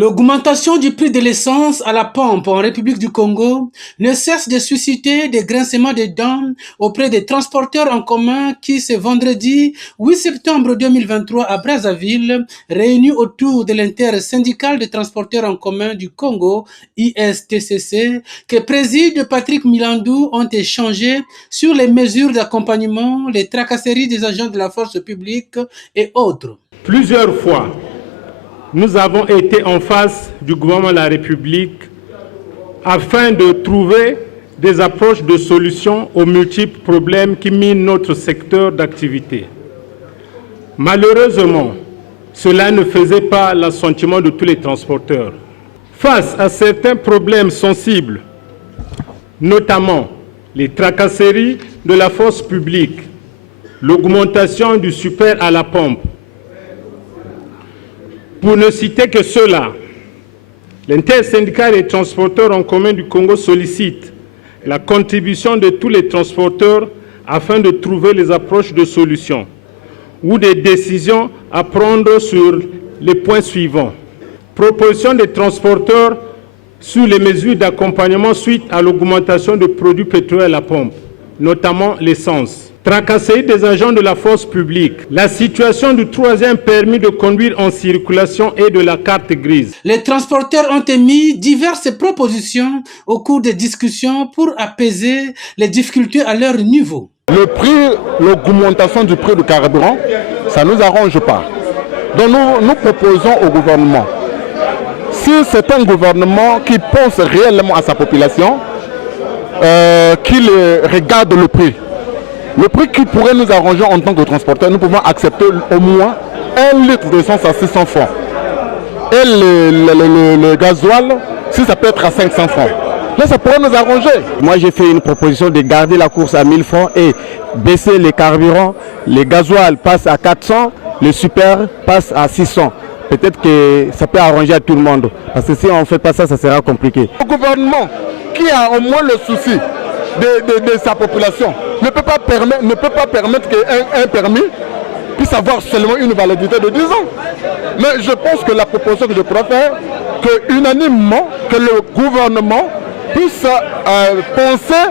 L'augmentation du prix de l'essence à la pompe en République du Congo ne cesse de susciter des grincements de dents auprès des transporteurs en commun qui, ce vendredi 8 septembre 2023 à Brazzaville, réunis autour de l'intersyndicale des transporteurs en commun du Congo, ISTCC, que préside Patrick Milandou, ont échangé sur les mesures d'accompagnement, les tracasseries des agents de la force publique et autres. Plusieurs fois, nous avons été en face du gouvernement de la République afin de trouver des approches de solutions aux multiples problèmes qui minent notre secteur d'activité. Malheureusement, cela ne faisait pas l'assentiment de tous les transporteurs. Face à certains problèmes sensibles, notamment les tracasseries de la force publique, l'augmentation du super à la pompe, pour ne citer que cela, l'intersyndicale des transporteurs en commun du Congo sollicite la contribution de tous les transporteurs afin de trouver les approches de solutions ou des décisions à prendre sur les points suivants. Proposition des transporteurs sur les mesures d'accompagnement suite à l'augmentation des produits pétroliers à la pompe, notamment l'essence. Tracasserie des agents de la force publique, la situation du troisième permis de conduire en circulation et de la carte grise. Les transporteurs ont émis diverses propositions au cours des discussions pour apaiser les difficultés à leur niveau. Le prix, l'augmentation du prix du carburant, ça ne nous arrange pas. Donc nous proposons au gouvernement, si c'est un gouvernement qui pense réellement à sa population, qu'il regarde le prix. Le prix qui pourrait nous arranger en tant que transporteurs, nous pouvons accepter au moins 1 litre d'essence à 600 francs. Et le gasoil, si ça peut être à 500 francs. Là, ça pourrait nous arranger. Moi, j'ai fait une proposition de garder la course à 1000 francs et baisser les carburants. Les gasoils passent à 400, le super passe à 600. Peut-être que ça peut arranger à tout le monde. Parce que si on ne fait pas ça, ça sera compliqué. Le gouvernement qui a au moins le souci de sa population ne peut pas permettre qu'un permis puisse avoir seulement une validité de 10 ans. Mais je pense que la proposition que je pourrais faire, que unanimement, que le gouvernement puisse penser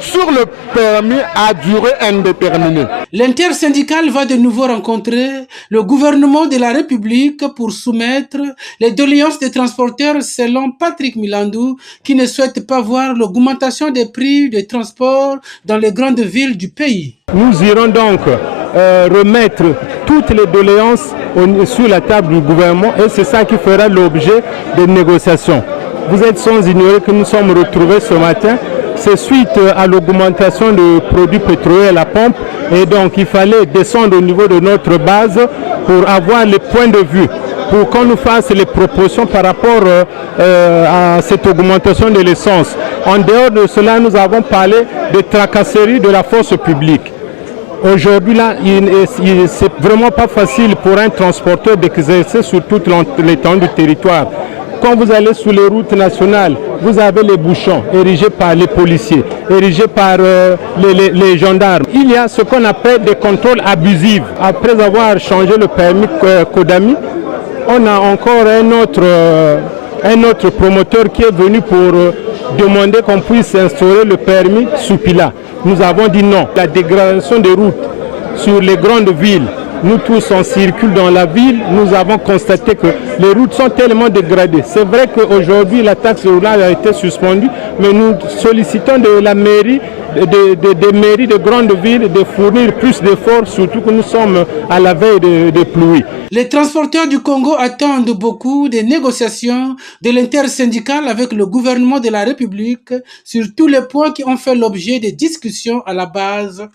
sur le permis à durée indéterminée. L'intersyndicale va de nouveau rencontrer le gouvernement de la République pour soumettre les doléances des transporteurs selon Patrick Milandou, qui ne souhaite pas voir l'augmentation des prix des transports dans les grandes villes du pays. Nous irons donc remettre toutes les doléances sur la table du gouvernement et c'est ça qui fera l'objet des négociations. Vous êtes sans ignorer que nous sommes retrouvés ce matin. C'est suite à l'augmentation de produits pétroliers à la pompe et donc il fallait descendre au niveau de notre base pour avoir les points de vue, pour qu'on nous fasse les propositions par rapport à cette augmentation de l'essence. En dehors de cela, nous avons parlé des tracasseries de la force publique. Aujourd'hui, là, c'est vraiment pas facile pour un transporteur d'exercer sur toute l'étendue du territoire. Quand vous allez sur les routes nationales, vous avez les bouchons érigés par les policiers, érigés par les gendarmes. Il y a ce qu'on appelle des contrôles abusifs. Après avoir changé le permis Kodami, on a encore un autre promoteur qui est venu pour demander qu'on puisse instaurer le permis Soupila. Nous avons dit non. La dégradation des routes sur les grandes villes, nous tous on circule dans la ville, nous avons constaté que les routes sont tellement dégradées. C'est vrai qu'aujourd'hui la taxe de roulage a été suspendue, mais nous sollicitons de la mairie, des mairies de grandes villes de fournir plus d'efforts, surtout que nous sommes à la veille des pluies. Les transporteurs du Congo attendent beaucoup des négociations de l'intersyndicale avec le gouvernement de la République sur tous les points qui ont fait l'objet des discussions à la base.